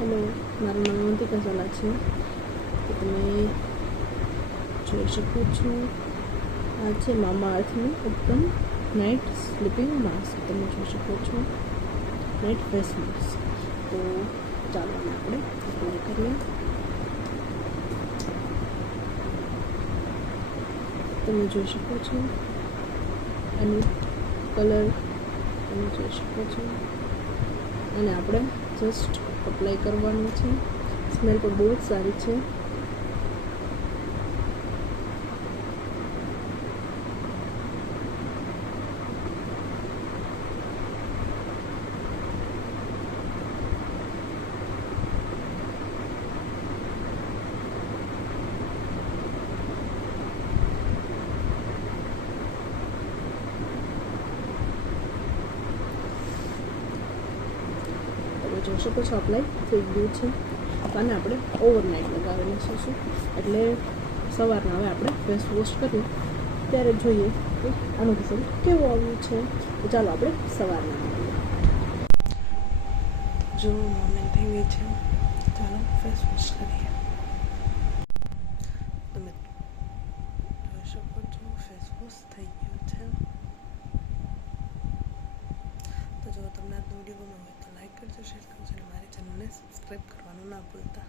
Hello, મારું નામ અવંતિકા ઝાલા છે. તો તમે જોઈ શકો છો આ છે મામા અર્થનું ઉત્તમ નાઇટ સ્લીપિંગ માસ્ક. તમે જોઈ શકો છો નાઇટ ફેસ માસ્ક. તો ચાલો આપણે એપ્લાય કરીએ. તમે જોઈ શકો છો એનું કલર તમે જોઈ શકો છો, અને આપણે જસ્ટ અપ્લાય કરવાનું છે. સ્મેલ પણ બહુ જ સારી છે. તમે જોઈ શકો છો અપ્લાય થઈ ગયું છે. અને આપણે ઓવરનાઇટ લગાવેલું છે, એટલે સવારના હવે આપણે ફેસ વોશ કરીએ ત્યારે જોઈએ કે આનું રિઝલ્ટ કેવું આવ્યું છે. તો ચાલો આપણે સવારના મળીએ. જો મોર્નિંગ થઈ ગઈ છે, ચાલો ફેસ વોશ કરીએ. તમે જોઈ શકો છો ફેસ વોશ થઈ ગયું છે. તો જો તમને આજનો વિડીયો ગમ્યો હોય તો લાઈક કરજો, શેર કરજો અને મારી ચેનલને સબસ્ક્રાઈબ કરવાનું ના ભૂલતા.